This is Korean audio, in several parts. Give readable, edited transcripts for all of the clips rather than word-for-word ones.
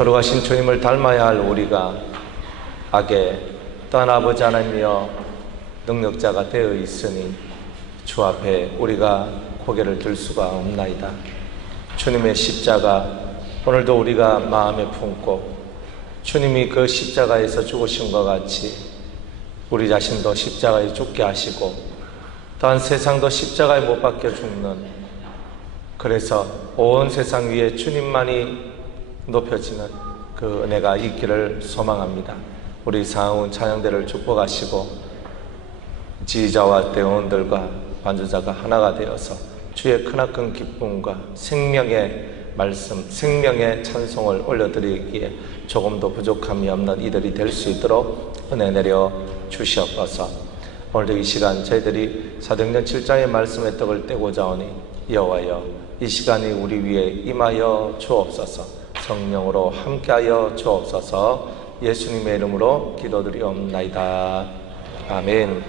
걸어가신 주님을 닮아야 할 우리가 악에 또한 아버지 하나님이여 능력자가 되어 있으니 주 앞에 우리가 고개를 들 수가 없나이다. 주님의 십자가 오늘도 우리가 마음에 품고 주님이 그 십자가에서 죽으신 것 같이 우리 자신도 십자가에 죽게 하시고 또한 세상도 십자가에 못 박혀 죽는, 그래서 온 세상 위에 주님만이 높여지는 그 은혜가 있기를 소망합니다. 우리 상훈 찬양대를 축복하시고 지휘자와 대원들과 반주자가 하나가 되어서 주의 크나큰 기쁨과 생명의 말씀, 생명의 찬송을 올려드리기에 조금도 부족함이 없는 이들이 될 수 있도록 은혜 내려 주시옵소서. 오늘도 이 시간 저희들이 사도행전 7장의 말씀의 떡을 떼고자 하니 여호와여 이 시간이 우리 위에 임하여 주옵소서. 성령으로 함께하여 주옵소서. 예수님의 이름으로 기도드리옵나이다. 아멘.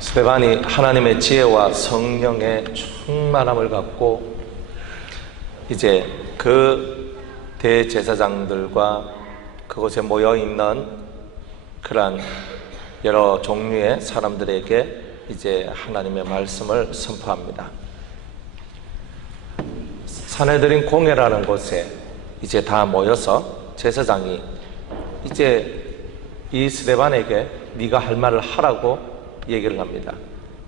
스데반이 하나님의 지혜와 성령의 충만함을 갖고 이제 그 대제사장들과 그곳에 모여있는 그러한 여러 종류의 사람들에게 이제 하나님의 말씀을 선포합니다. 사내들인 공회라는 곳에 이제 다 모여서 제사장이 이제 이 스데반에게 네가 할 말을 하라고 얘기를 합니다.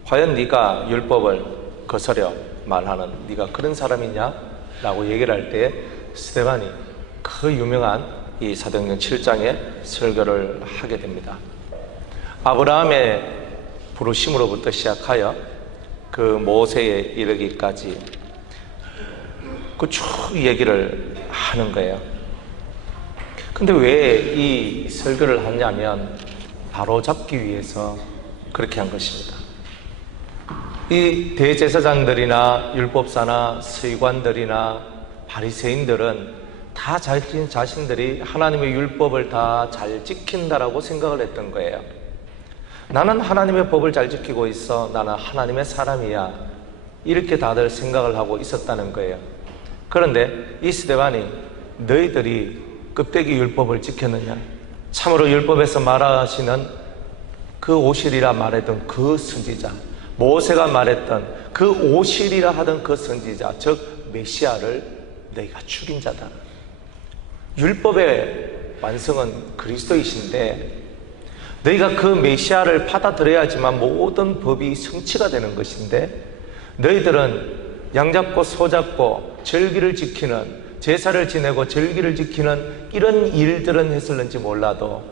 과연 네가 율법을 거스려 말하는 네가 그런 사람이냐? 라고 얘기를 할 때 스데반이 그 유명한 이 사도행전 7장의 설교를 하게 됩니다. 아브라함의 부르심으로부터 시작하여 그 모세에 이르기까지 그 쭉 얘기를 하는 거예요. 근데 왜 이 설교를 하냐면 바로잡기 위해서 그렇게 한 것입니다. 이 대제사장들이나 율법사나 서기관들이나 바리새인들은 다 자신들이 하나님의 율법을 다 잘 지킨다라고 생각을 했던 거예요. 나는 하나님의 법을 잘 지키고 있어. 나는 하나님의 사람이야. 이렇게 다들 생각을 하고 있었다는 거예요. 그런데 이 스데반이 너희들이 껍데기 율법을 지켰느냐? 참으로 율법에서 말하시는 그 오실이라 말했던 그 선지자, 모세가 말했던 그 오실이라 하던 그 선지자, 즉 메시아를 너희가 죽인 자다. 율법의 완성은 그리스도이신데 너희가 그 메시아를 받아들여야지만 모든 법이 성취가 되는 것인데 너희들은 양잡고 소잡고 절기를 지키는, 제사를 지내고 절기를 지키는 이런 일들은 했을는지 몰라도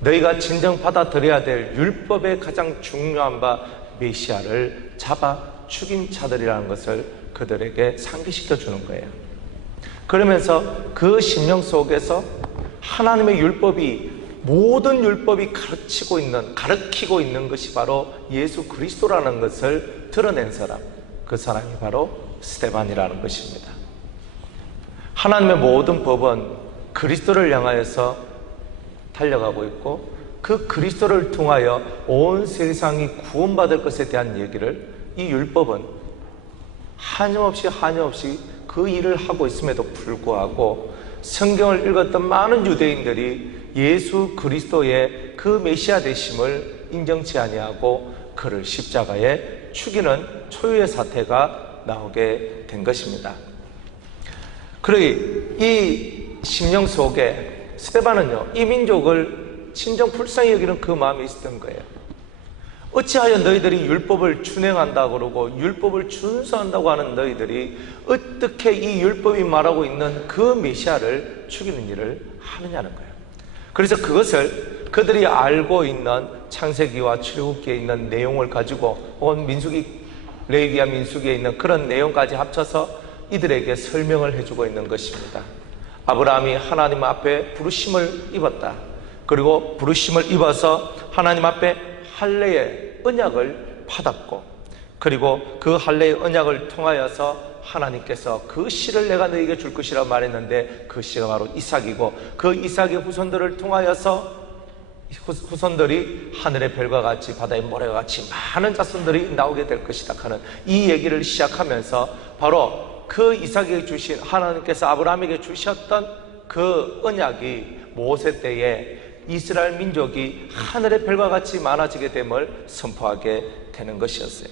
너희가 진정 받아들여야 될 율법의 가장 중요한 바 메시아를 잡아 죽인 자들이라는 것을 그들에게 상기시켜 주는 거예요. 그러면서 그 심령 속에서 하나님의 율법이, 모든 율법이 가르치고 있는 것이 바로 예수 그리스도라는 것을 드러낸 사람, 그 사람이 바로 스데반이라는 것입니다. 하나님의 모든 법은 그리스도를 향하여서 달려가고 있고 그 그리스도를 통하여 온 세상이 구원받을 것에 대한 얘기를 이 율법은 한염없이 그 일을 하고 있음에도 불구하고 성경을 읽었던 많은 유대인들이 예수 그리스도의 그 메시아 되심을 인정치 아니하고 그를 십자가에 죽이는 초유의 사태가 나오게 된 것입니다. 그러기 이 심령 속에 스데반은요, 이 민족을 진정 불쌍히 여기는 그 마음이 있었던 거예요. 어찌하여 너희들이 율법을 준행한다고 그러고 율법을 준수한다고 하는 너희들이 어떻게 이 율법이 말하고 있는 그 메시아를 죽이는 일을 하느냐는 거예요. 그래서 그것을 그들이 알고 있는 창세기와 출애굽기에 있는 내용을 가지고 온 레위기와 민수기에 있는 그런 내용까지 합쳐서 이들에게 설명을 해주고 있는 것입니다. 아브라함이 하나님 앞에 부르심을 입었다. 그리고 부르심을 입어서 하나님 앞에 할례의 언약을 받았고, 그리고 그 할례의 언약을 통하여서 하나님께서 그 씨를 내가 너에게 줄 것이라고 말했는데 그 씨가 바로 이삭이고, 그 이삭의 후손들을 통하여서 후손들이 하늘의 별과 같이 바다의 모래와 같이 많은 자손들이 나오게 될 것이다 하는 이 얘기를 시작하면서 바로 그 이삭에게 주신, 하나님께서 아브라함에게 주셨던 그 언약이 모세 때에 이스라엘 민족이 하늘의 별과 같이 많아지게 됨을 선포하게 되는 것이었어요.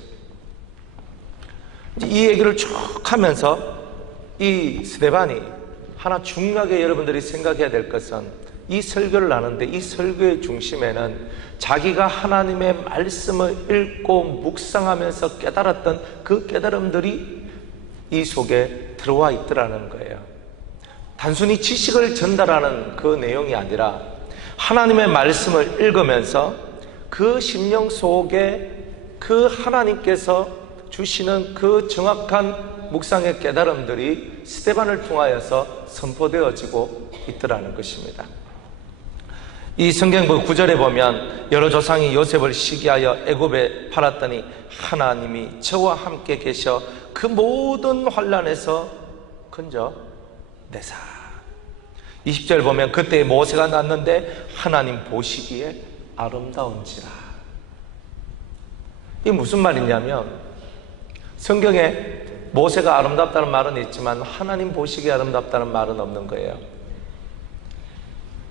이 얘기를 쭉 하면서 이 스데반이 하나 중요하게 여러분들이 생각해야 될 것은, 이 설교를 하는데 이 설교의 중심에는 자기가 하나님의 말씀을 읽고 묵상하면서 깨달았던 그 깨달음들이 이 속에 들어와 있더라는 거예요. 단순히 지식을 전달하는 그 내용이 아니라 하나님의 말씀을 읽으면서 그 심령 속에 그 하나님께서 주시는 그 정확한 묵상의 깨달음들이 스데반을 통하여서 선포되어지고 있더라는 것입니다. 이 성경부 9절에 보면 여러 조상이 요셉을 시기하여 애굽에 팔았더니 하나님이 저와 함께 계셔 그 모든 환난에서 건져 내사. 20절 보면 그때 모세가 낳았는데 하나님 보시기에 아름다운지라. 이게 무슨 말이냐면, 성경에 모세가 아름답다는 말은 있지만 하나님 보시기에 아름답다는 말은 없는 거예요.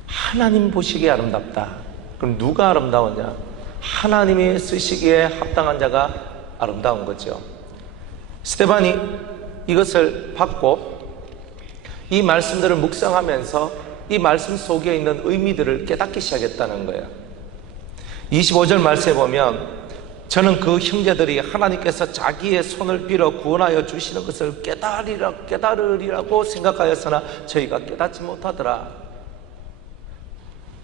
하나님 보시기에 아름답다. 그럼 누가 아름다우냐? 하나님이 쓰시기에 합당한 자가 아름다운 거죠. 스데반이 이것을 받고 이 말씀들을 묵상하면서 이 말씀 속에 있는 의미들을 깨닫기 시작했다는 거예요. 25절 말씀에 보면 저는 그 형제들이 하나님께서 자기의 손을 빌어 구원하여 주시는 것을 깨달으리라고 생각하였으나 저희가 깨닫지 못하더라.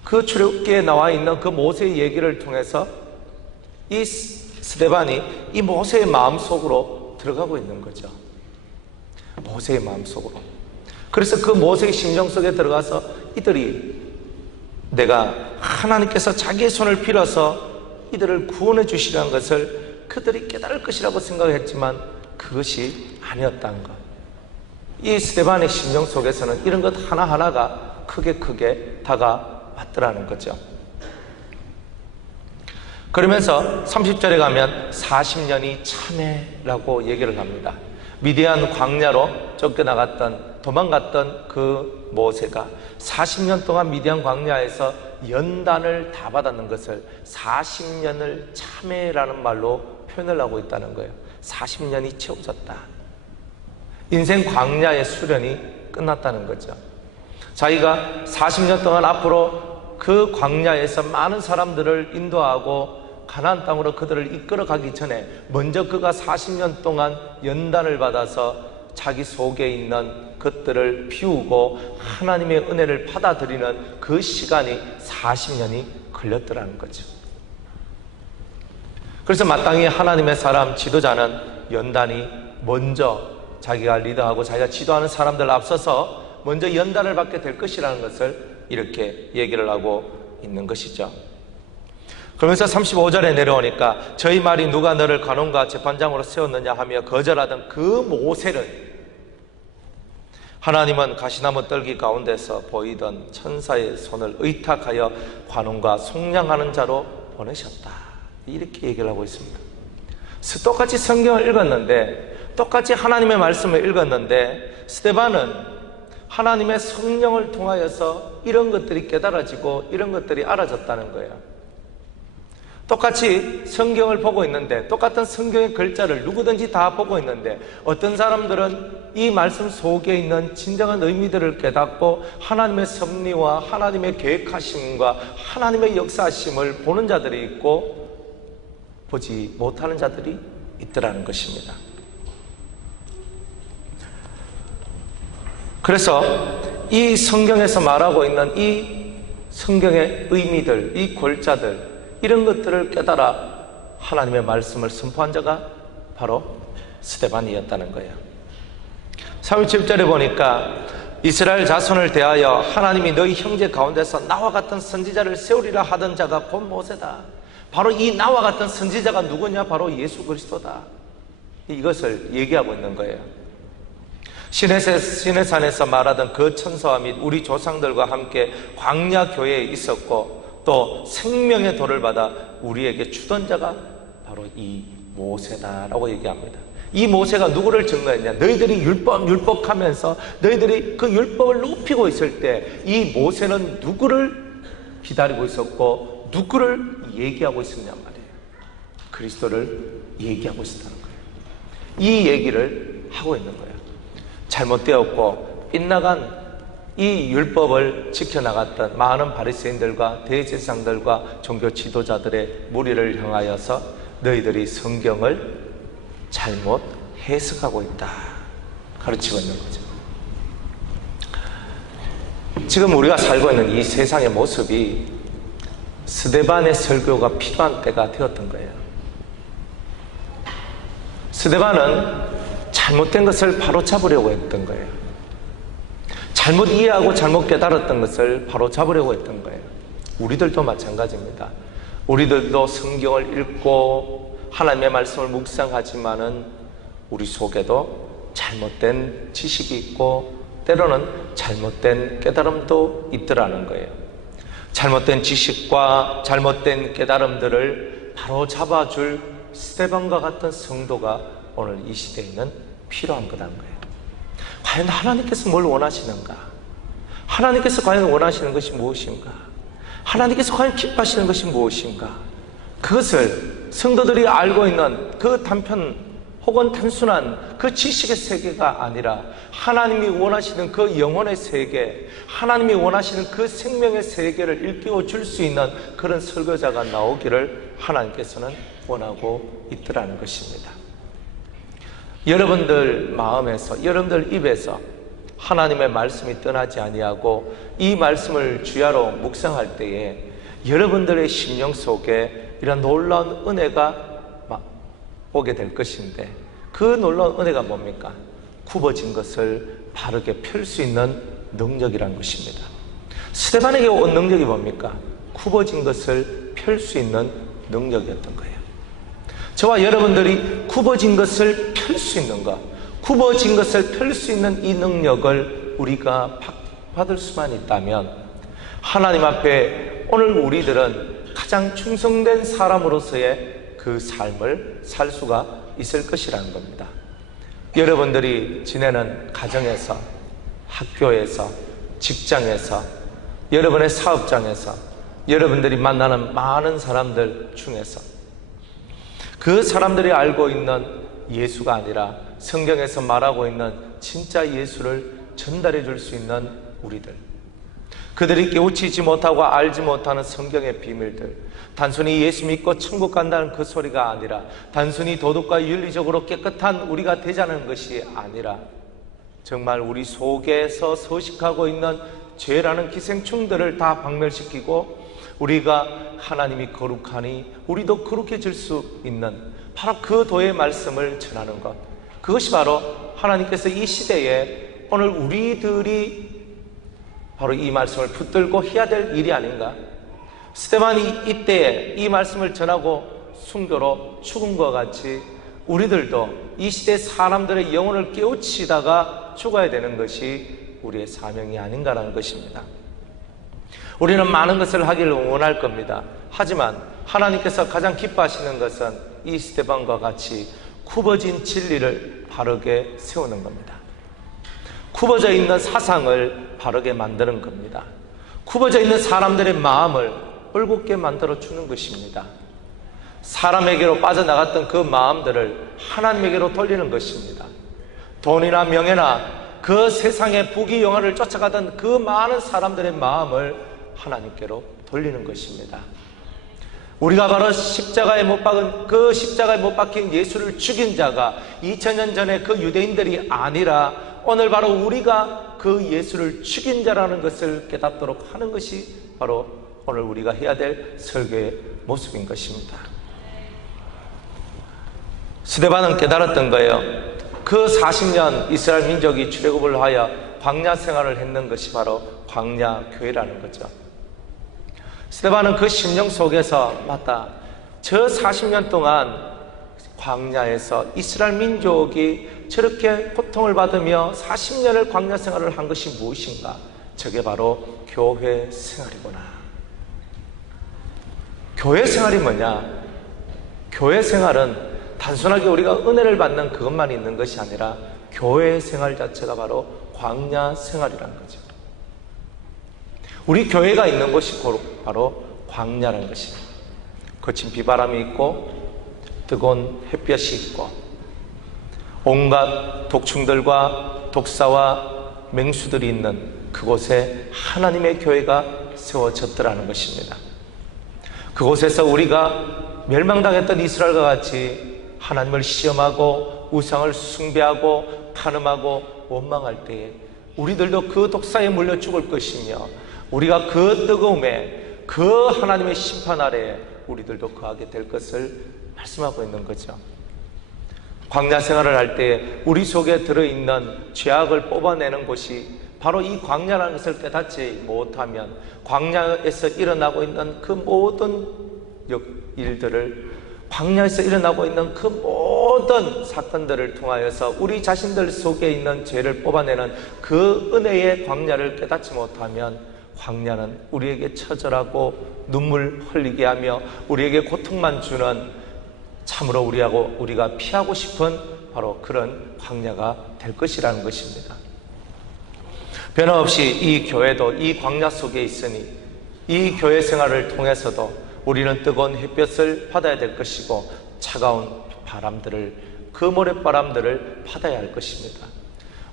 그 출애굽기에 나와 있는 그 모세의 얘기를 통해서 이 스데반이 이 모세의 마음속으로 들어가고 있는 거죠. 모세의 마음속으로. 그래서 그 모세의 심정 속에 들어가서 이들이 내가 하나님께서 자기의 손을 빌어서 이들을 구원해 주시라는 것을 그들이 깨달을 것이라고 생각했지만 그것이 아니었다는 것. 이 스데반의 심정 속에서는 이런 것 하나하나가 크게 다가왔더라는 거죠. 그러면서 30절에 가면 40년이 참회라고 얘기를 합니다. 미디안 광야로 쫓겨나갔던, 도망갔던 그 모세가 40년 동안 미디안 광야에서 연단을 다 받았는 것을 40년을 참회라는 말로 표현을 하고 있다는 거예요. 40년이 채워졌다. 인생 광야의 수련이 끝났다는 거죠. 자기가 40년 동안 앞으로 그 광야에서 많은 사람들을 인도하고 가나안 땅으로 그들을 이끌어가기 전에 먼저 그가 40년 동안 연단을 받아서 자기 속에 있는 것들을 비우고 하나님의 은혜를 받아들이는 그 시간이 40년이 걸렸더라는 거죠. 그래서 마땅히 하나님의 사람 지도자는 연단이 먼저 자기가 리더하고 자기가 지도하는 사람들 앞서서 먼저 연단을 받게 될 것이라는 것을 이렇게 얘기를 하고 있는 것이죠. 그러면서 35절에 내려오니까 저희 말이 누가 너를 관원과 재판장으로 세웠느냐 하며 거절하던 그 모세를 하나님은 가시나무 떨기 가운데서 보이던 천사의 손을 의탁하여 관원과 속량하는 자로 보내셨다. 이렇게 얘기를 하고 있습니다. 똑같이 성경을 읽었는데, 똑같이 하나님의 말씀을 읽었는데 스데반은 하나님의 성령을 통하여서 이런 것들이 깨달아지고 이런 것들이 알아졌다는 거예요. 똑같이 성경을 보고 있는데, 똑같은 성경의 글자를 누구든지 다 보고 있는데, 어떤 사람들은 이 말씀 속에 있는 진정한 의미들을 깨닫고 하나님의 섭리와 하나님의 계획하심과 하나님의 역사하심을 보는 자들이 있고 보지 못하는 자들이 있더라는 것입니다. 그래서 이 성경에서 말하고 있는 이 성경의 의미들, 이 골자들, 이런 것들을 깨달아 하나님의 말씀을 선포한 자가 바로 스데반이었다는 거예요. 37절에 보니까 이스라엘 자손을 대하여 하나님이 너희 형제 가운데서 나와 같은 선지자를 세우리라 하던 자가 곧 모세다. 바로 이 나와 같은 선지자가 누구냐? 바로 예수 그리스도다. 이것을 얘기하고 있는 거예요. 시내산에서 말하던 그 천사와 및 우리 조상들과 함께 광야 교회에 있었고 또 생명의 돌을 받아 우리에게 주던 자가 바로 이 모세다라고 얘기합니다. 이 모세가 누구를 증거했냐? 너희들이 율법 하면서 너희들이 그 율법을 높이고 있을 때 이 모세는 누구를 기다리고 있었고 누구를 얘기하고 있었냐 말이에요. 그리스도를 얘기하고 있었다는 거예요. 이 얘기를 하고 있는 거예요. 잘못되었고 빗나간 이 율법을 지켜나갔던 많은 바리새인들과 대제사장들과 종교 지도자들의 무리를 향하여서 너희들이 성경을 잘못 해석하고 있다, 가르치고 있는 거죠. 지금 우리가 살고 있는 이 세상의 모습이 스데반의 설교가 필요한 때가 되었던 거예요. 스데반은 잘못된 것을 바로잡으려고 했던 거예요. 잘못 이해하고 잘못 깨달았던 것을 바로잡으려고 했던 거예요. 우리들도 마찬가지입니다. 우리들도 성경을 읽고 하나님의 말씀을 묵상하지만은 우리 속에도 잘못된 지식이 있고 때로는 잘못된 깨달음도 있더라는 거예요. 잘못된 지식과 잘못된 깨달음들을 바로 잡아줄 스데반과 같은 성도가 오늘 이 시대에는 필요한 거라는 거예요. 과연 하나님께서 뭘 원하시는가? 하나님께서 과연 원하시는 것이 무엇인가? 하나님께서 과연 기뻐하시는 것이 무엇인가? 그것을 성도들이 알고 있는 그 단편 혹은 단순한 그 지식의 세계가 아니라 하나님이 원하시는 그 영혼의 세계, 하나님이 원하시는 그 생명의 세계를 일깨워 줄 수 있는 그런 설교자가 나오기를 하나님께서는 원하고 있더라는 것입니다. 여러분들 마음에서, 여러분들 입에서 하나님의 말씀이 떠나지 아니하고 이 말씀을 주야로 묵상할 때에 여러분들의 심령 속에 이런 놀라운 은혜가 오게 될 것인데, 그 놀라운 은혜가 뭡니까? 굽어진 것을 바르게 펼 수 있는 능력이라는 것입니다. 스데반에게 온 능력이 뭡니까? 굽어진 것을 펼 수 있는 능력이었던 거예요. 저와 여러분들이 굽어진 것을 펼 수 있는 것, 굽어진 것을 펼 수 있는 이 능력을 우리가 받을 수만 있다면 하나님 앞에 오늘 우리들은 가장 충성된 사람으로서의 그 삶을 살 수가 있을 것이라는 겁니다. 여러분들이 지내는 가정에서, 학교에서, 직장에서, 여러분의 사업장에서, 여러분들이 만나는 많은 사람들 중에서 그 사람들이 알고 있는 예수가 아니라 성경에서 말하고 있는 진짜 예수를 전달해 줄 수 있는 우리들, 그들이 깨우치지 못하고 알지 못하는 성경의 비밀들, 단순히 예수 믿고 천국 간다는 그 소리가 아니라 단순히 도덕과 윤리적으로 깨끗한 우리가 되자는 것이 아니라 정말 우리 속에서 서식하고 있는 죄라는 기생충들을 다 박멸시키고 우리가 하나님이 거룩하니 우리도 거룩해질 수 있는 바로 그 도의 말씀을 전하는 것, 그것이 바로 하나님께서 이 시대에 오늘 우리들이 바로 이 말씀을 붙들고 해야 될 일이 아닌가? 스데반이 이때에 이 말씀을 전하고 순교로 죽은 것 같이 우리들도 이 시대 사람들의 영혼을 깨우치다가 죽어야 되는 것이 우리의 사명이 아닌가라는 것입니다. 우리는 많은 것을 하기를 원할 겁니다. 하지만 하나님께서 가장 기뻐하시는 것은 이 스데반과 같이 굽어진 진리를 바르게 세우는 겁니다. 굽어져 있는 사상을 바르게 만드는 겁니다. 굽어져 있는 사람들의 마음을 올곧게 만들어 주는 것입니다. 사람에게로 빠져나갔던 그 마음들을 하나님에게로 돌리는 것입니다. 돈이나 명예나 그 세상의 부귀영화를 쫓아가던 그 많은 사람들의 마음을 하나님께로 돌리는 것입니다. 우리가 바로 십자가에 못 박은 그 십자가에 못 박힌 예수를 죽인 자가 2000년 전에 그 유대인들이 아니라 오늘 바로 우리가 그 예수를 죽인 자라는 것을 깨닫도록 하는 것이 바로 오늘 우리가 해야 될 설교의 모습인 것입니다. 스데반은 깨달았던 거예요. 그 40년 이스라엘 민족이 출애굽을 하여 광야 생활을 했는 것이 바로 광야 교회라는 거죠. 스데반은 그 심령 속에서 맞다, 저 40년 동안 광야에서 이스라엘 민족이 저렇게 고통을 받으며 40년을 광야 생활을 한 것이 무엇인가? 저게 바로 교회 생활이구나. 교회 생활이 뭐냐? 교회 생활은 단순하게 우리가 은혜를 받는 그것만 있는 것이 아니라 교회 생활 자체가 바로 광야 생활이라는 거죠. 우리 교회가 있는 곳이 바로 광야라는 것입니다. 거친 비바람이 있고 뜨거운 햇볕이 있고 온갖 독충들과 독사와 맹수들이 있는 그곳에 하나님의 교회가 세워졌더라는 것입니다. 그곳에서 우리가 멸망당했던 이스라엘과 같이 하나님을 시험하고 우상을 숭배하고 탄음하고 원망할 때에 우리들도 그 독사에 물려 죽을 것이며 우리가 그 뜨거움에 그 하나님의 심판 아래에 우리들도 거하게 될 것을 말씀하고 있는 거죠. 광야 생활을 할 때 우리 속에 들어있는 죄악을 뽑아내는 곳이 바로 이 광야라는 것을 깨닫지 못하면 광야에서 일어나고 있는 그 모든 일들을, 광야에서 일어나고 있는 그 모든 사건들을 통하여서 우리 자신들 속에 있는 죄를 뽑아내는 그 은혜의 광야를 깨닫지 못하면 광야는 우리에게 처절하고 눈물 흘리게 하며 우리에게 고통만 주는, 참으로 우리가 피하고 싶은 바로 그런 광야가 될 것이라는 것입니다. 변함없이 이 교회도 이 광야 속에 있으니 이 교회 생활을 통해서도 우리는 뜨거운 햇볕을 받아야 될 것이고 차가운 바람들을, 그 모래바람들을 받아야 할 것입니다.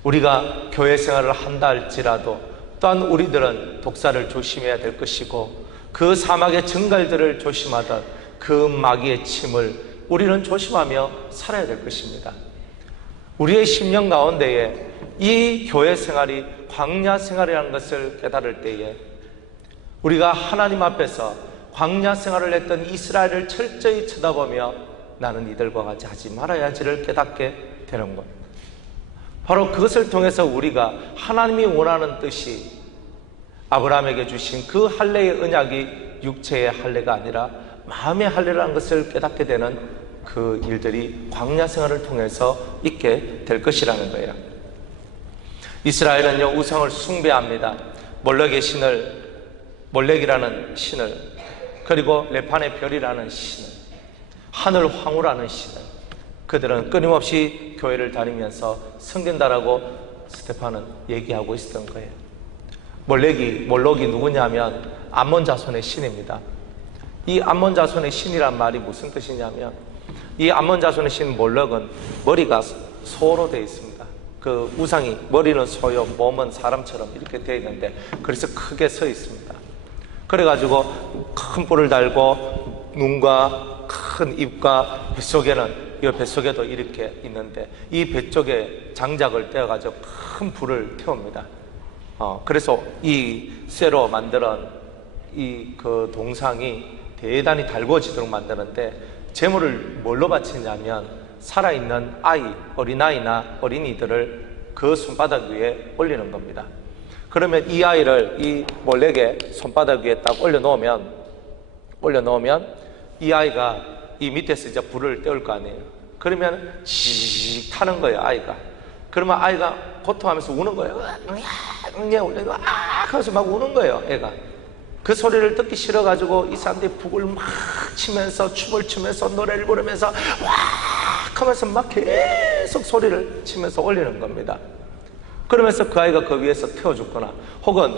우리가 교회 생활을 한다 할지라도 또한 우리들은 독사를 조심해야 될 것이고 그 사막의 증갈들을 조심하던 그 마귀의 침을 우리는 조심하며 살아야 될 것입니다. 우리의 심령 가운데에 이 교회 생활이 광야 생활이라는 것을 깨달을 때에 우리가 하나님 앞에서 광야 생활을 했던 이스라엘을 철저히 쳐다보며 나는 이들과 같이 하지 말아야지를 깨닫게 되는 것, 바로 그것을 통해서 우리가 하나님이 원하는 뜻이 아브라함에게 주신 그 할례의 언약이 육체의 할례가 아니라 마음의 할례라는 것을 깨닫게 되는 그 일들이 광야 생활을 통해서 있게 될 것이라는 거예요. 이스라엘은요, 우상을 숭배합니다. 몰렉이라는 신을, 그리고 레판의 별이라는 신을, 하늘 황후라는 신을, 그들은 끊임없이 교회를 다니면서 섬긴다라고 스데반은 얘기하고 있었던 거예요. 몰렉이 누구냐면 암몬 자손의 신입니다. 이 암몬 자손의 신이란 말이 무슨 뜻이냐면, 이 암몬 자손의 신 몰렉은 머리가 소로 되어 있습니다. 그 우상이 머리는 소요, 몸은 사람처럼 이렇게 되어 있는데, 그래서 크게 서 있습니다. 그래가지고 큰 뿔을 달고 눈과 큰 입과 뱃속에도 이렇게 있는데, 이 배 쪽에 장작을 떼어가지고 큰 불을 태웁니다. 그래서 이 쇠로 만드는 그 동상이 대단히 달궈지도록 만드는데, 제물을 뭘로 바치냐면 살아있는 어린아이나 어린이들을 그 손바닥 위에 올리는 겁니다. 그러면 이 아이를 이 몰렉의 손바닥 위에 딱 올려놓으면 이 아이가 이 밑에서 이제 불을 때울 거 아니에요. 그러면 씩 타는 거예요, 아이가. 그러면 아이가 고통하면서 우는 거예요. 하면서 막 우는 거예요, 애가. 그 소리를 듣기 싫어가지고 이 사람들이 북을 막 치면서 춤을 추면서 노래를 부르면서 와 하면서 막 계속 소리를 치면서 올리는 겁니다. 그러면서 그 아이가 그 위에서 태워 죽거나, 혹은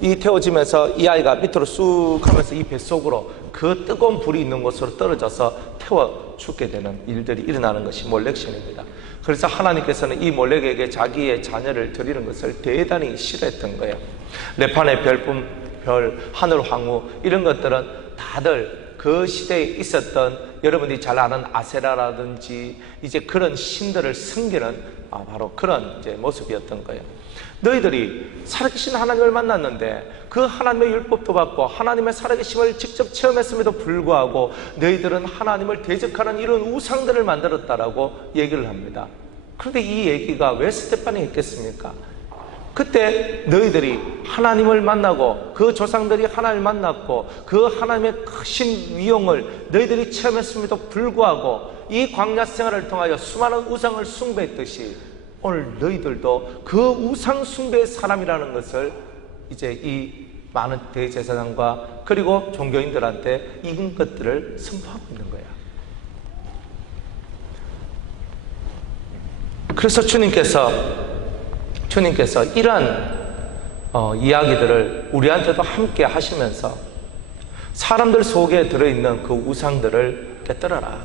이 태워지면서 이 아이가 밑으로 쑥 하면서 이 뱃속으로 그 뜨거운 불이 있는 곳으로 떨어져서 태워 죽게 되는 일들이 일어나는 것이 몰렉신입니다. 그래서 하나님께서는 이 몰렉에게 자기의 자녀를 드리는 것을 대단히 싫어했던 거예요. 레판의 별, 하늘 황후, 이런 것들은 다들 그 시대에 있었던, 여러분들이 잘 아는 아세라라든지 이제 그런 신들을 섬기는 바로 그런 이제 모습이었던 거예요. 너희들이 살아계신 하나님을 만났는데 그 하나님의 율법도 받고 하나님의 살아계심을 직접 체험했음에도 불구하고 너희들은 하나님을 대적하는 이런 우상들을 만들었다라고 얘기를 합니다. 그런데 이 얘기가 왜 스데반이 했겠습니까? 그때 너희들이 하나님을 만나고 그 조상들이 하나님을 만났고 그 하나님의 크신 위엄을 너희들이 체험했음에도 불구하고 이 광야 생활을 통하여 수많은 우상을 숭배했듯이 오늘 너희들도 그 우상 숭배의 사람이라는 것을 이제 이 많은 대제사장과 그리고 종교인들한테 익은 것들을 선포하고 있는 거야. 그래서 주님께서 이러한 이야기들을 우리한테도 함께 하시면서 사람들 속에 들어있는 그 우상들을 깨뜨려라.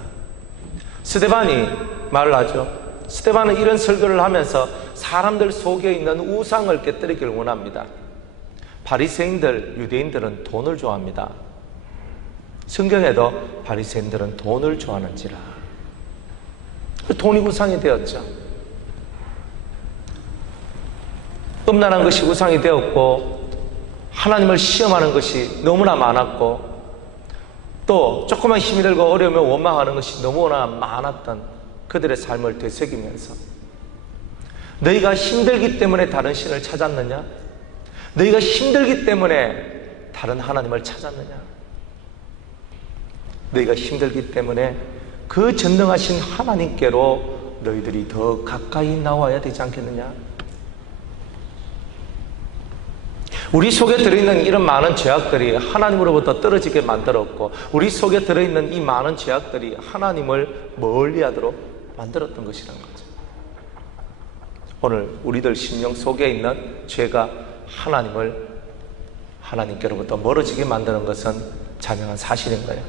스데반이 말을 하죠. 스데반은 이런 설교를 하면서 사람들 속에 있는 우상을 깨뜨리길 원합니다. 바리새인들, 유대인들은 돈을 좋아합니다. 성경에도 바리새인들은 돈을 좋아하는지라. 돈이 우상이 되었죠. 음란한 것이 우상이 되었고, 하나님을 시험하는 것이 너무나 많았고, 또 조금만 힘이 들고 어려우면 원망하는 것이 너무나 많았던 그들의 삶을 되새기면서, 너희가 힘들기 때문에 다른 신을 찾았느냐? 너희가 힘들기 때문에 다른 하나님을 찾았느냐? 너희가 힘들기 때문에 그 전능하신 하나님께로 너희들이 더 가까이 나와야 되지 않겠느냐? 우리 속에 들어있는 이런 많은 죄악들이 하나님으로부터 떨어지게 만들었고, 우리 속에 들어있는 이 많은 죄악들이 하나님을 멀리하도록 만들었던 것이라는 거죠. 오늘 우리들 심령 속에 있는 죄가 하나님께로부터 멀어지게 만드는 것은 자명한 사실인 거예요.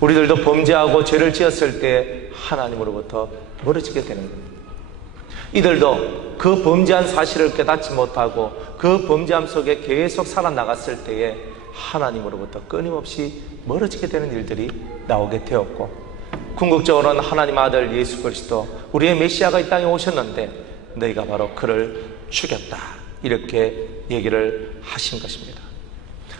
우리들도 범죄하고 죄를 지었을 때 하나님으로부터 멀어지게 되는 겁니다. 이들도 그 범죄한 사실을 깨닫지 못하고 그 범죄함 속에 계속 살아나갔을 때에 하나님으로부터 끊임없이 멀어지게 되는 일들이 나오게 되었고, 궁극적으로는 하나님 아들 예수 그리스도, 우리의 메시아가 이 땅에 오셨는데 너희가 바로 그를 죽였다, 이렇게 얘기를 하신 것입니다.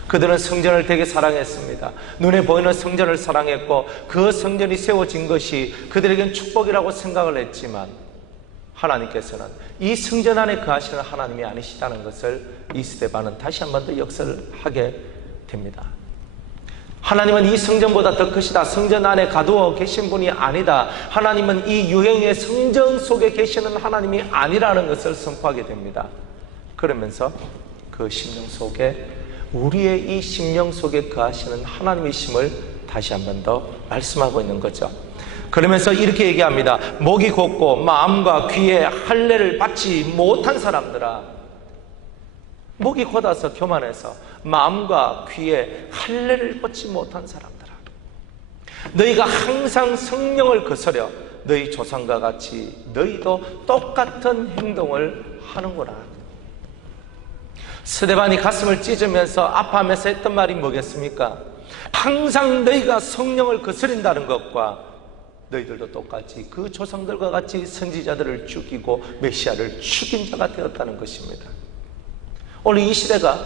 그들은 성전을 되게 사랑했습니다. 눈에 보이는 성전을 사랑했고, 그 성전이 세워진 것이 그들에겐 축복이라고 생각을 했지만, 하나님께서는 이 성전 안에 거하시는 하나님이 아니시다는 것을 이 스데반은 다시 한 번 더 역설하게 됩니다. 하나님은 이 성전보다 더 크시다. 성전 안에 가두어 계신 분이 아니다. 하나님은 이 유형의 성전 속에 계시는 하나님이 아니라는 것을 선포하게 됩니다. 그러면서 그 심령 속에, 우리의 이 심령 속에 거하시는 하나님이심을 다시 한 번 더 말씀하고 있는 거죠. 그러면서 이렇게 얘기합니다. 목이 곧고 마음과 귀에 할례를 받지 못한 사람들아. 목이 곧아서 교만해서 마음과 귀에 할례를 받지 못한 사람들아, 너희가 항상 성령을 거스려 너희 조상과 같이 너희도 똑같은 행동을 하는구나. 스데반이 가슴을 찢으면서 아파하면서 했던 말이 뭐겠습니까? 항상 너희가 성령을 거스린다는 것과 너희들도 똑같이 그 조상들과 같이 선지자들을 죽이고 메시아를 죽인 자가 되었다는 것입니다. 오늘 이 시대가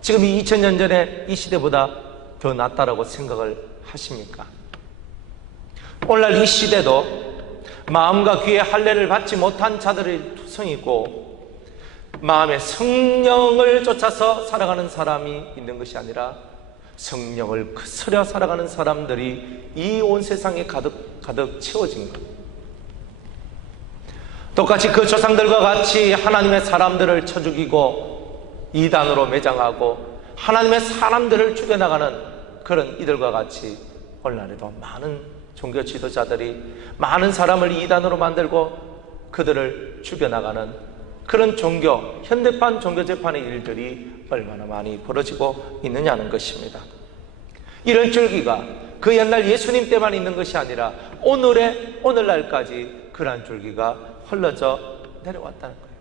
지금 이 2000년 전에 이 시대보다 더 낫다라고 생각을 하십니까? 오늘날 이 시대도 마음과 귀에 할례를 받지 못한 자들의 투성이고, 마음의 성령을 쫓아서 살아가는 사람이 있는 것이 아니라 성령을 거스려 살아가는 사람들이 이 온 세상에 가득 채워진 것. 똑같이 그 조상들과 같이 하나님의 사람들을 쳐 죽이고 이단으로 매장하고 하나님의 사람들을 죽여나가는 그런 이들과 같이 오늘날에도 많은 종교 지도자들이 많은 사람을 이단으로 만들고 그들을 죽여나가는 그런 현대판 종교 재판의 일들이 얼마나 많이 벌어지고 있느냐는 것입니다. 이런 줄기가 그 옛날 예수님 때만 있는 것이 아니라 오늘날까지 그러한 줄기가 흘러져 내려왔다는 거예요.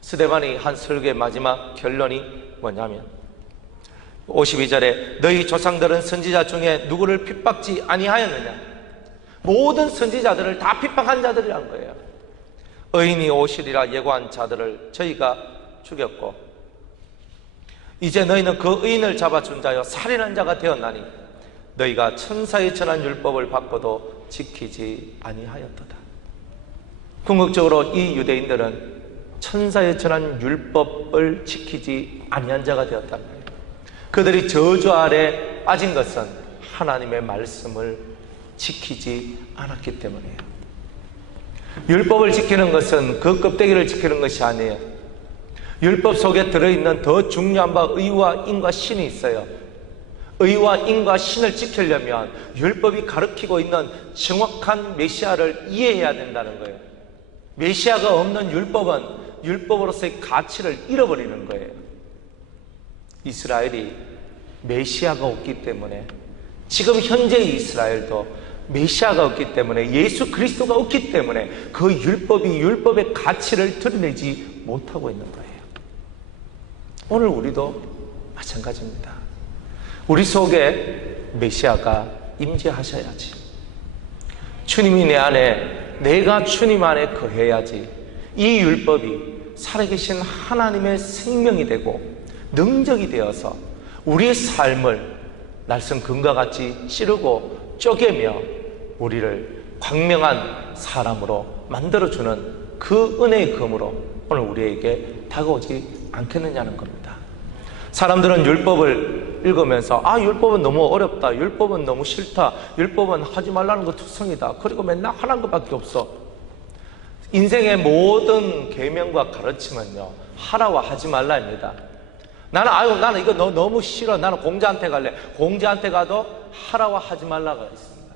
스데반이 한 설교의 마지막 결론이 뭐냐면 52절에 너희 조상들은 선지자 중에 누구를 핍박지 아니하였느냐. 모든 선지자들을 다 핍박한 자들이란 거예요. 의인이 오시리라 예고한 자들을 저희가 죽였고, 이제 너희는 그 의인을 잡아준 자여 살인한 자가 되었나니 너희가 천사의 전한 율법을 받고도 지키지 아니하였도다. 궁극적으로 이 유대인들은 천사의 전한 율법을 지키지 아니한 자가 되었다는 거예요. 그들이 저주 아래 빠진 것은 하나님의 말씀을 지키지 않았기 때문이에요. 율법을 지키는 것은 그 껍데기를 지키는 것이 아니에요. 율법 속에 들어있는 더 중요한 바 의와 인과 신이 있어요. 의와 인과 신을 지키려면 율법이 가르치고 있는 정확한 메시아를 이해해야 된다는 거예요. 메시아가 없는 율법은 율법으로서의 가치를 잃어버리는 거예요. 이스라엘이 메시아가 없기 때문에, 지금 현재의 이스라엘도 메시아가 없기 때문에, 예수 그리스도가 없기 때문에 그 율법의 가치를 드러내지 못하고 있는 거예요. 오늘 우리도 마찬가지입니다. 우리 속에 메시아가 임재하셔야지. 주님이 내 안에, 내가 주님 안에 거해야지 이 율법이 살아계신 하나님의 생명이 되고 능력이 되어서 우리의 삶을 날선 금과 같이 찌르고 쪼개며 우리를 광명한 사람으로 만들어주는 그 은혜의 검으로 오늘 우리에게 다가오지 않겠느냐는 겁니다. 사람들은 율법을 읽으면서 율법은 너무 어렵다, 율법은 너무 싫다, 율법은 하지 말라는 거 특성이다, 그리고 맨날 하는 것밖에 없어. 인생의 모든 계명과 가르침은요, 하라와 하지 말라입니다. 나는 이거 너무 싫어, 나는 공자한테 갈래. 공자한테 가도 하라와 하지 말라가 있습니다.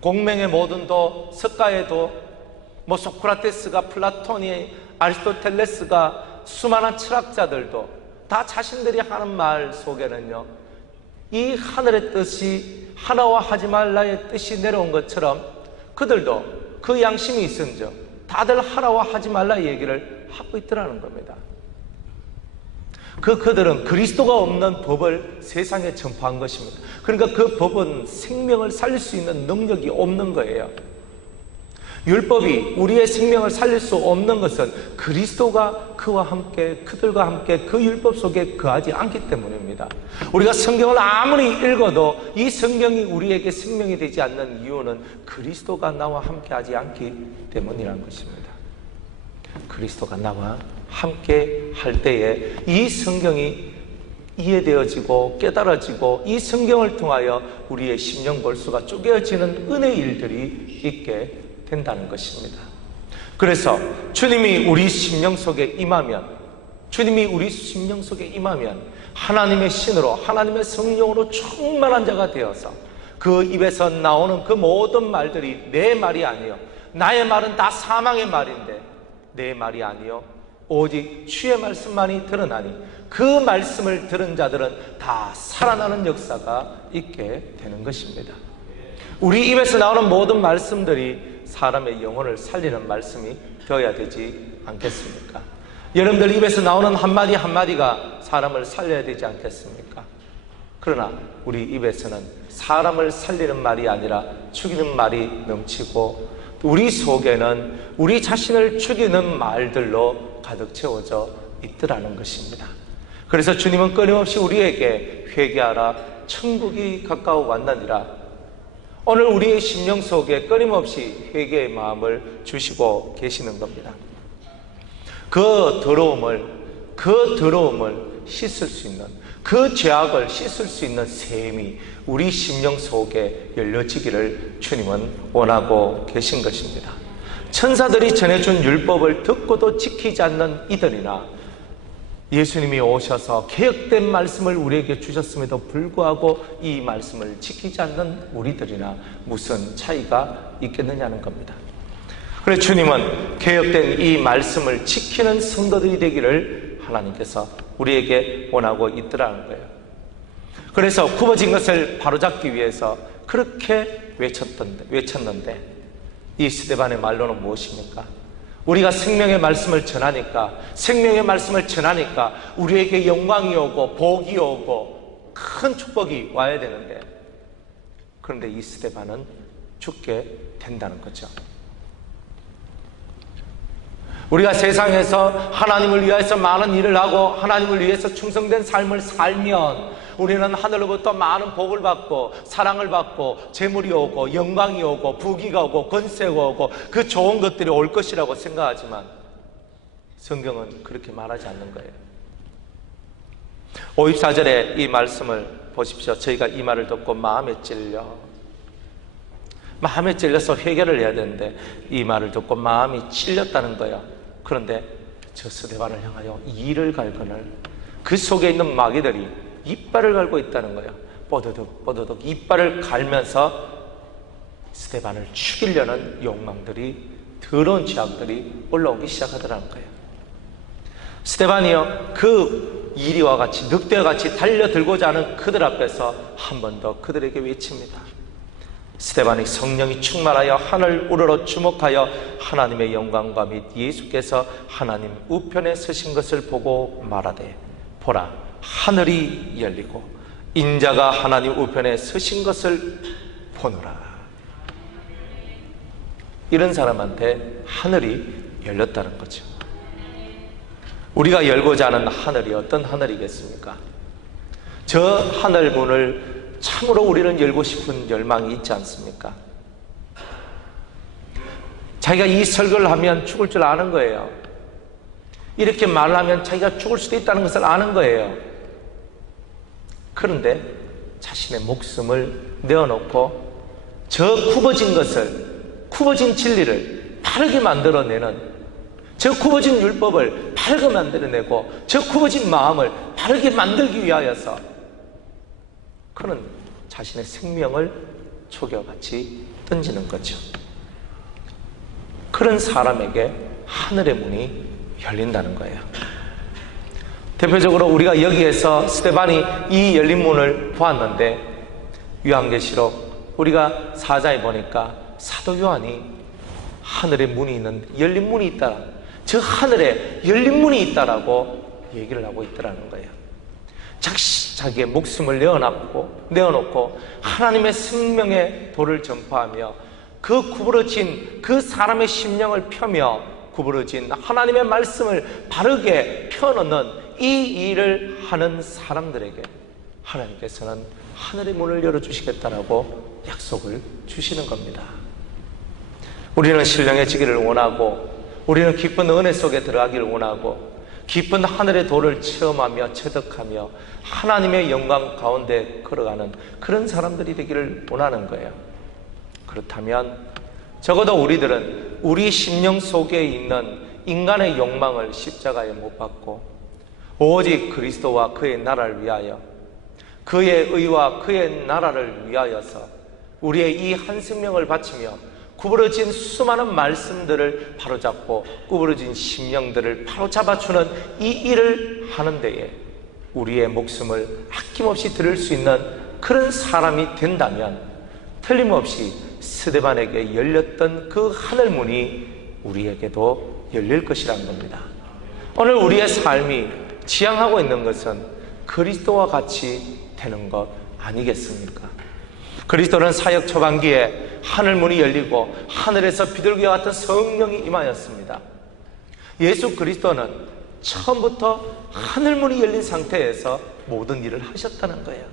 공명의 모든 도, 석가에도 소크라테스가, 플라톤이, 아리스토텔레스가, 수많은 철학자들도 다 자신들이 하는 말 속에는요, 이 하늘의 뜻이, 하나와 하지 말라의 뜻이 내려온 것처럼 그들도 그 양심이 있은즉 다들 하라와 하지 말라 얘기를 하고 있더라는 겁니다. 그들은 그리스도가 없는 법을 세상에 전파한 것입니다. 그러니까 그 법은 생명을 살릴 수 있는 능력이 없는 거예요. 율법이 우리의 생명을 살릴 수 없는 것은 그리스도가 그와 함께, 그들과 함께 그 율법 속에 거하지 않기 때문입니다. 우리가 성경을 아무리 읽어도 이 성경이 우리에게 생명이 되지 않는 이유는 그리스도가 나와 함께 하지 않기 때문이라는 것입니다. 그리스도가 나와 함께 할 때에 이 성경이 이해되어지고 깨달아지고 이 성경을 통하여 우리의 심령 골수가 쪼개어지는 은혜의 일들이 있게 된다는 것입니다. 그래서 주님이 우리 심령 속에 임하면, 하나님의 신으로, 하나님의 성령으로 충만한 자가 되어서 그 입에서 나오는 그 모든 말들이 내 말이 아니요, 나의 말은 다 사망의 말인데 내 말이 아니요 오직 주의 말씀만이 드러나니 그 말씀을 들은 자들은 다 살아나는 역사가 있게 되는 것입니다. 우리 입에서 나오는 모든 말씀들이 사람의 영혼을 살리는 말씀이 되어야 되지 않겠습니까? 여러분들 입에서 나오는 한마디 한마디가 사람을 살려야 되지 않겠습니까? 그러나 우리 입에서는 사람을 살리는 말이 아니라 죽이는 말이 넘치고 우리 속에는 우리 자신을 죽이는 말들로 가득 채워져 있더라는 것입니다. 그래서 주님은 끊임없이 우리에게 회개하라, 천국이 가까워 왔느니라. 오늘 우리의 심령 속에 끊임없이 회개의 마음을 주시고 계시는 겁니다. 그 더러움을 씻을 수 있는, 그 죄악을 씻을 수 있는 샘이 우리 심령 속에 열려지기를 주님은 원하고 계신 것입니다. 천사들이 전해준 율법을 듣고도 지키지 않는 이들이나 예수님이 오셔서 개혁된 말씀을 우리에게 주셨음에도 불구하고 이 말씀을 지키지 않는 우리들이나 무슨 차이가 있겠느냐는 겁니다. 그래서 주님은 개혁된 이 말씀을 지키는 성도들이 되기를 하나님께서 우리에게 원하고 있더라는 거예요. 그래서 굽어진 것을 바로잡기 위해서 그렇게 외쳤는데 이 스데반의 말로는 무엇입니까? 우리가 생명의 말씀을 전하니까, 우리에게 영광이 오고 복이 오고 큰 축복이 와야 되는데, 그런데 이 스데반은 죽게 된다는 거죠. 우리가 세상에서 하나님을 위해서 많은 일을 하고 하나님을 위해서 충성된 삶을 살면 우리는 하늘로부터 많은 복을 받고 사랑을 받고 재물이 오고 영광이 오고 부귀가 오고 권세가 오고 그 좋은 것들이 올 것이라고 생각하지만 성경은 그렇게 말하지 않는 거예요. 54절에 이 말씀을 보십시오. 저희가 이 말을 듣고 마음에 찔려서 회개를 해야 되는데 이 말을 듣고 마음이 찔렸다는 거예요. 그런데 저 스데반을 향하여 이를 갈거늘 그 속에 있는 마귀들이 이빨을 갈고 있다는 거예요. 뽀드득 뽀드득 이빨을 갈면서 스데반을 죽이려는 욕망들이, 더러운 죄악들이 올라오기 시작하더라는 거예요. 스데반이요, 그 이리와 같이 늑대와 같이 달려들고자 하는 그들 앞에서 한 번 더 그들에게 외칩니다. 스데반이 성령이 충만하여 하늘 우러러 주목하여 하나님의 영광과 및 예수께서 하나님 우편에 서신 것을 보고 말하되, 보라, 하늘이 열리고 인자가 하나님 우편에 서신 것을 보노라. 이런 사람한테 하늘이 열렸다는 거죠. 우리가 열고자 하는 하늘이 어떤 하늘이겠습니까? 저 하늘 문을 참으로 우리는 열고 싶은 열망이 있지 않습니까? 자기가 이 설교를 하면 죽을 줄 아는 거예요. 이렇게 말을 하면 자기가 죽을 수도 있다는 것을 아는 거예요. 그런데 자신의 목숨을 내어놓고 저 굽어진 것을, 굽어진 진리를 바르게 만들어내는, 저 굽어진 율법을 바르게 만들어내고 저 굽어진 마음을 바르게 만들기 위하여서 그는 자신의 생명을 초겨같이 던지는 거죠. 그런 사람에게 하늘의 문이 열린다는 거예요. 대표적으로 우리가 여기에서 스데반이 이 열린 문을 보았는데, 요한계시록 우리가 4장에 보니까 사도 요한이 하늘의 문이 있는, 열린 문이 있다, 저 하늘에 열린 문이 있다라고 얘기를 하고 있더라는 거예요. 자기의 목숨을 내어놓고 하나님의 생명의 도를 전파하며 그 구부러진 그 사람의 심령을 펴며 구부러진 하나님의 말씀을 바르게 펴놓는 이 일을 하는 사람들에게 하나님께서는 하늘의 문을 열어주시겠다라고 약속을 주시는 겁니다. 우리는 신령해지기를 원하고, 우리는 깊은 은혜 속에 들어가기를 원하고, 깊은 하늘의 도를 체험하며 체득하며 하나님의 영광 가운데 걸어가는 그런 사람들이 되기를 원하는 거예요. 그렇다면 적어도 우리들은 우리 심령 속에 있는 인간의 욕망을 십자가에 못 박고 오직 그리스도와 그의 나라를 위하여, 그의 의와 그의 나라를 위하여서 우리의 이 한 생명을 바치며 구부러진 수많은 말씀들을 바로잡고 구부러진 심령들을 바로잡아주는 이 일을 하는 데에 우리의 목숨을 아낌없이 드릴 수 있는 그런 사람이 된다면 틀림없이 스데반에게 열렸던 그 하늘문이 우리에게도 열릴 것이라는 겁니다. 오늘 우리의 삶이 지향하고 있는 것은 그리스도와 같이 되는 것 아니겠습니까? 그리스도는 사역 초반기에 하늘문이 열리고 하늘에서 비둘기와 같은 성령이 임하였습니다. 예수 그리스도는 처음부터 하늘문이 열린 상태에서 모든 일을 하셨다는 거예요.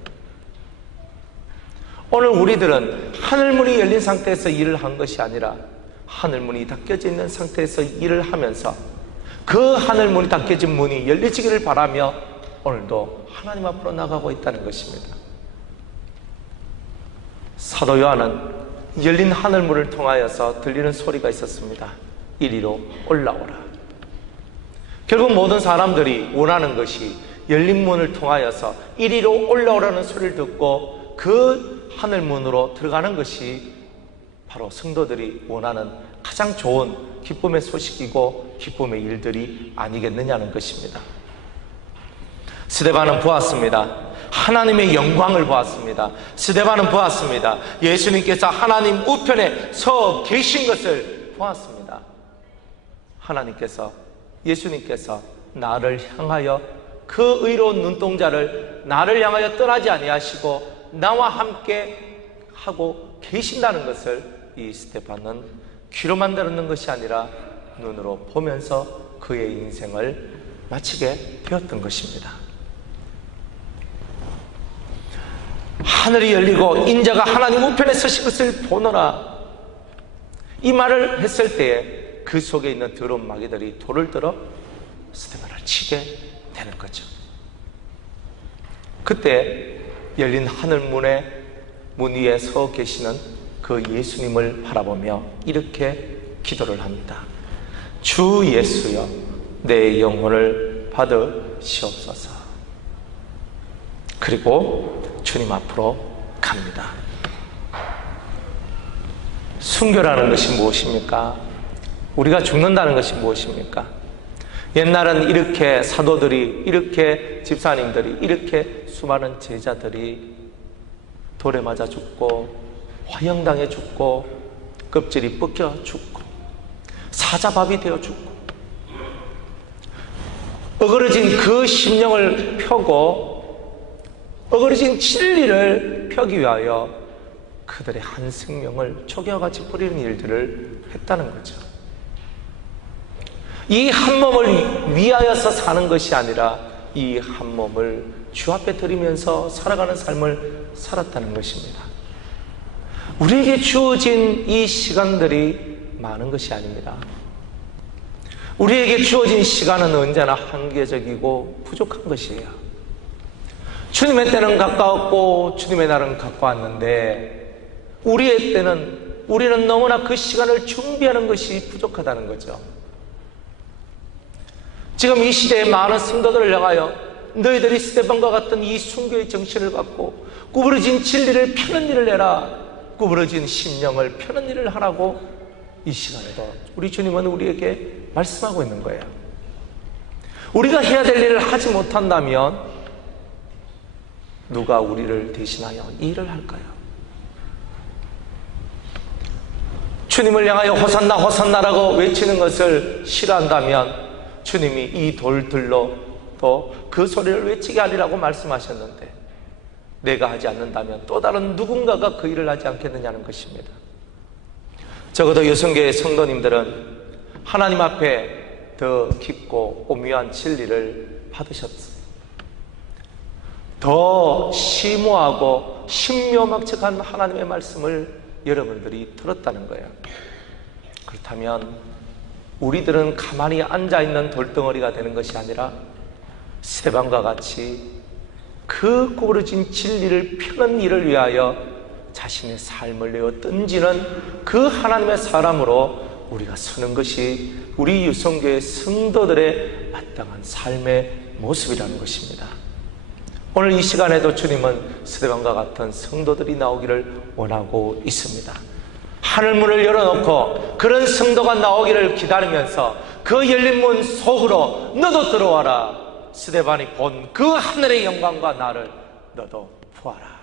오늘 우리들은 하늘문이 열린 상태에서 일을 한 것이 아니라 하늘문이 닫혀져 있는 상태에서 일을 하면서 그 하늘문이 닫혀진 문이 열리지기를 바라며 오늘도 하나님 앞으로 나가고 있다는 것입니다. 사도 요한은 열린 하늘문을 통하여서 들리는 소리가 있었습니다. 이리로 올라오라. 결국 모든 사람들이 원하는 것이 열린 문을 통하여서 이리로 올라오라는 소리를 듣고 그 하늘문으로 들어가는 것이 바로 성도들이 원하는 가장 좋은 기쁨의 소식이고 기쁨의 일들이 아니겠느냐는 것입니다. 스데반은 보았습니다. 하나님의 영광을 보았습니다. 스데반은 보았습니다. 예수님께서 하나님 우편에 서 계신 것을 보았습니다. 예수님께서 나를 향하여 그 의로운 눈동자를 나를 향하여 떠나지 아니하시고 나와 함께 하고 계신다는 것을 이 스데반은 귀로만 들었는 것이 아니라 눈으로 보면서 그의 인생을 마치게 되었던 것입니다. 하늘이 열리고 인자가 하나님 우편에 서신 것을 보노라. 이 말을 했을 때에 그 속에 있는 더러운 마귀들이 돌을 들어 스데반을 치게 되는 거죠. 그때 열린 하늘문의 문 위에 서 계시는 그 예수님을 바라보며 이렇게 기도를 합니다. 주 예수여, 내 영혼을 받으시옵소서. 그리고 주님 앞으로 갑니다. 순교라는 것이 무엇입니까? 우리가 죽는다는 것이 무엇입니까? 옛날은 이렇게 사도들이, 이렇게 집사님들이, 이렇게 수많은 제자들이 돌에 맞아 죽고 화형당해 죽고 껍질이 벗겨 죽고 사자밥이 되어 죽고 어그러진 그 심령을 펴고 어그러진 진리를 펴기 위하여 그들의 한 생명을 초기와같이 뿌리는 일들을 했다는 거죠. 이 한 몸을 위하여서 사는 것이 아니라 이 한 몸을 주 앞에 드리면서 살아가는 삶을 살았다는 것입니다. 우리에게 주어진 이 시간들이 많은 것이 아닙니다. 우리에게 주어진 시간은 언제나 한계적이고 부족한 것이에요. 주님의 때는 가까웠고 주님의 날은 가까웠는데 우리의 때는 우리는 너무나 그 시간을 준비하는 것이 부족하다는 거죠. 지금 이 시대의 많은 성도들을 향하여 너희들이 스데반과 같은 이 순교의 정신을 갖고 구부러진 진리를 펴는 일을 해라, 구부러진 심령을 펴는 일을 하라고 이 시간에도 우리 주님은 우리에게 말씀하고 있는 거예요. 우리가 해야 될 일을 하지 못한다면 누가 우리를 대신하여 이 일을 할까요? 주님을 향하여 호산나 호산나라고 외치는 것을 싫어한다면 주님이 이 돌들로 또 그 소리를 외치게 하리라고 말씀하셨는데 내가 하지 않는다면 또 다른 누군가가 그 일을 하지 않겠느냐는 것입니다. 적어도 여성교회 성도님들은 하나님 앞에 더 깊고 오묘한 진리를 받으셨어요. 더 심오하고 신묘막측한 하나님의 말씀을 여러분들이 들었다는 거예요. 그렇다면 우리들은 가만히 앉아있는 돌덩어리가 되는 것이 아니라 스데반과 같이 그 구부러진 진리를 펴는 일을 위하여 자신의 삶을 내어 던지는 그 하나님의 사람으로 우리가 서는 것이 우리 유성교회 성도들의 마땅한 삶의 모습이라는 것입니다. 오늘 이 시간에도 주님은 스데반과 같은 성도들이 나오기를 원하고 있습니다. 하늘문을 열어놓고 그런 성도가 나오기를 기다리면서 그 열린 문 속으로 너도 들어와라. 스데반이 본 그 하늘의 영광과 나를 너도 보아라.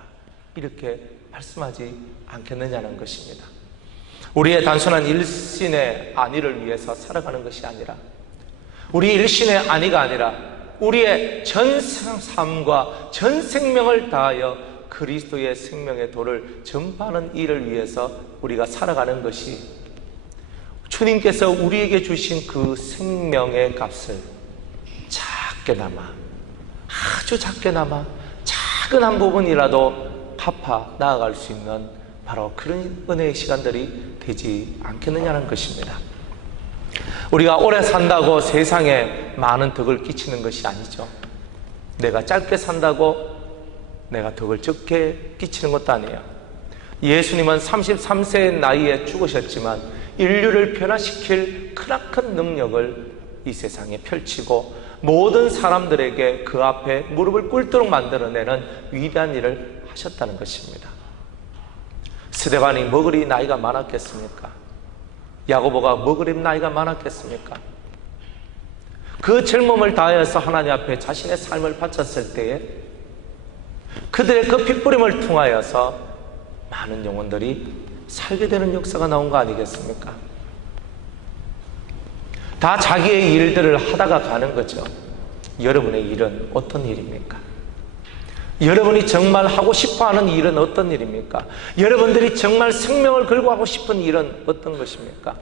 이렇게 말씀하지 않겠느냐는 것입니다. 우리의 단순한 일신의 안위를 위해서 살아가는 것이 아니라 우리 일신의 안위가 아니라 우리의 전 삶과 전 생명을 다하여 그리스도의 생명의 도를 전파하는 일을 위해서 우리가 살아가는 것이 주님께서 우리에게 주신 그 생명의 값을 작게나마 아주 작게나마 작은 한 부분이라도 갚아 나아갈 수 있는 바로 그런 은혜의 시간들이 되지 않겠느냐는 것입니다. 우리가 오래 산다고 세상에 많은 덕을 끼치는 것이 아니죠. 내가 짧게 산다고 내가 덕을 적게 끼치는 것도 아니에요. 예수님은 33세의 나이에 죽으셨지만 인류를 변화시킬 크나큰 능력을 이 세상에 펼치고 모든 사람들에게 그 앞에 무릎을 꿇도록 만들어내는 위대한 일을 하셨다는 것입니다. 스데반이 뭐 그리 나이가 많았겠습니까? 야고보가 뭐 그리 나이가 많았겠습니까? 그 젊음을 다하여서 하나님 앞에 자신의 삶을 바쳤을 때에 그들의 그 핏부림을 통하여서 많은 영혼들이 살게 되는 역사가 나온 거 아니겠습니까? 다 자기의 일들을 하다가 가는 거죠. 여러분의 일은 어떤 일입니까? 여러분이 정말 하고 싶어하는 일은 어떤 일입니까? 여러분들이 정말 생명을 걸고 하고 싶은 일은 어떤 것입니까?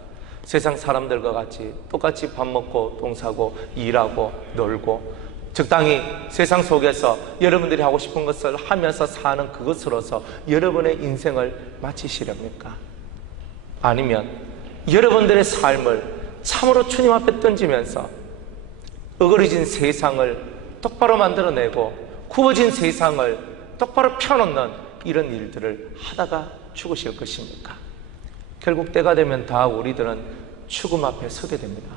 세상 사람들과 같이 똑같이 밥 먹고 똥 싸고 일하고 놀고 적당히 세상 속에서 여러분들이 하고 싶은 것을 하면서 사는 그것으로서 여러분의 인생을 마치시렵니까? 아니면 여러분들의 삶을 참으로 주님 앞에 던지면서 어그러진 세상을 똑바로 만들어내고 굽어진 세상을 똑바로 펴놓는 이런 일들을 하다가 죽으실 것입니까? 결국 때가 되면 다 우리들은 죽음 앞에 서게 됩니다.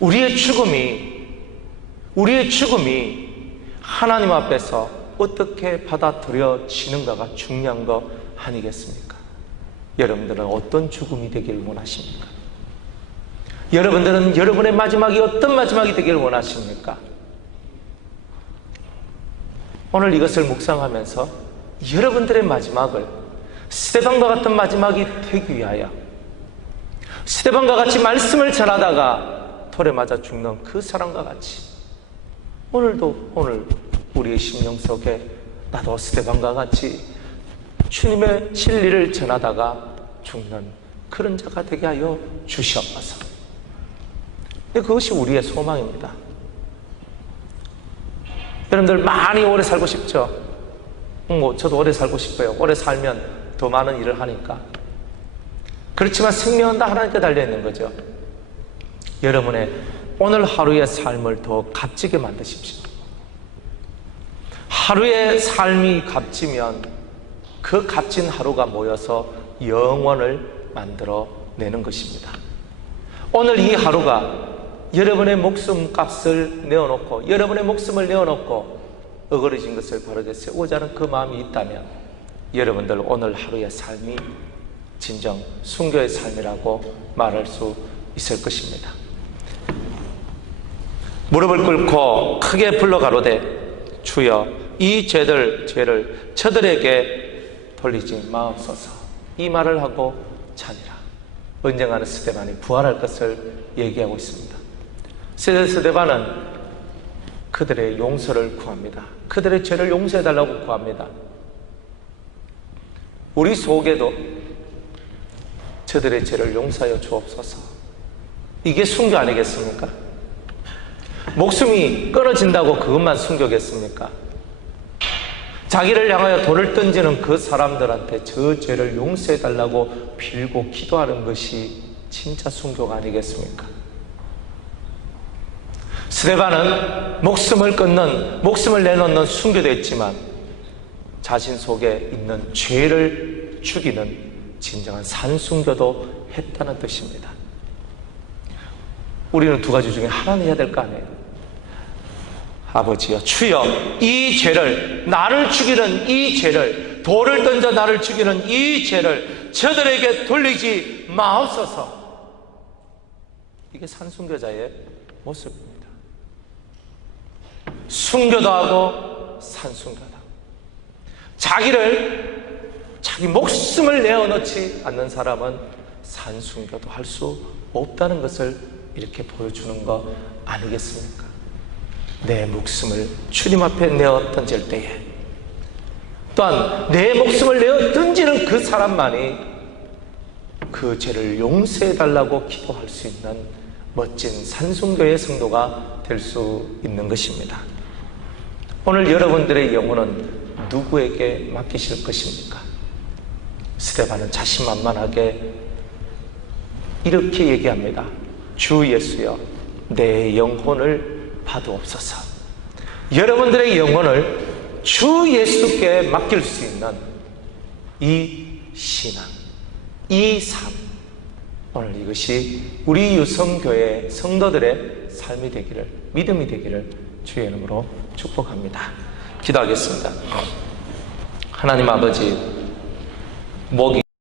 우리의 죽음이 하나님 앞에서 어떻게 받아들여지는가가 중요한 거 아니겠습니까? 여러분들은 어떤 죽음이 되기를 원하십니까? 여러분들은 여러분의 마지막이 어떤 마지막이 되기를 원하십니까? 오늘 이것을 묵상하면서 여러분들의 마지막을 스데반과 같은 마지막이 되기 위하여, 스데반과 같이 말씀을 전하다가 돌에 맞아 죽는 그 사람과 같이 오늘 우리의 심령 속에 나도 스데반과 같이 주님의 진리를 전하다가 죽는 그런 자가 되게 하여 주시옵소서. 그것이 우리의 소망입니다. 여러분들 많이 오래 살고 싶죠? 저도 오래 살고 싶어요. 오래 살면 더 많은 일을 하니까. 그렇지만 생명은 다 하나님께 달려있는 거죠. 여러분의 오늘 하루의 삶을 더 값지게 만드십시오. 하루의 삶이 값지면 그 값진 하루가 모여서 영원을 만들어내는 것입니다. 오늘 이 하루가 여러분의 목숨값을 내어놓고, 여러분의 목숨을 내어놓고 어그러진 것을 바르게 세우고자 하는 그 마음이 있다면 여러분들 오늘 하루의 삶이 진정 순교의 삶이라고 말할 수 있을 것입니다. 무릎을 꿇고 크게 불러 가로되 주여 이 죄를 저들에게 돌리지 마옵소서. 이 말을 하고 자니라. 언젠가는 스데반이 부활할 것을 얘기하고 있습니다. 스데반은 그들의 용서를 구합니다. 그들의 죄를 용서해달라고 구합니다. 우리 속에도 저들의 죄를 용서하여 주옵소서. 이게 순교 아니겠습니까? 목숨이 끊어진다고 그것만 순교겠습니까? 자기를 향하여 돌을 던지는 그 사람들한테 저 죄를 용서해달라고 빌고 기도하는 것이 진짜 순교가 아니겠습니까? 스데반은 목숨을 내놓는 순교도 했지만 자신 속에 있는 죄를 죽이는 진정한 산순교도 했다는 뜻입니다. 우리는 두 가지 중에 하나는 해야 될 거 아니에요? 아버지여 주여 이 죄를, 나를 죽이는 이 죄를, 돌을 던져 나를 죽이는 이 죄를 저들에게 돌리지 마옵소서. 이게 산순교자의 모습입니다. 순교도 하고 산순교다. 자기 목숨을 내어놓지 않는 사람은 산순교도 할 수 없다는 것을 이렇게 보여주는 거 아니겠습니까? 내 목숨을 주님 앞에 내어 던질 때에, 또한 내 목숨을 내어 던지는 그 사람만이 그 죄를 용서해 달라고 기도할 수 있는 멋진 산순교의 성도가 될 수 있는 것입니다. 오늘 여러분들의 영혼은 누구에게 맡기실 것입니까? 스데반은 자신만만하게 이렇게 얘기합니다. 주 예수여 내 영혼을 받으옵소서. 여러분들의 영혼을 주 예수께 맡길 수 있는 이 신앙, 이 삶, 오늘 이것이 우리 유성교회 성도들의 삶이 되기를, 믿음이 되기를 주의 이름으로 축복합니다. 기도하겠습니다. 하나님 아버지, 목이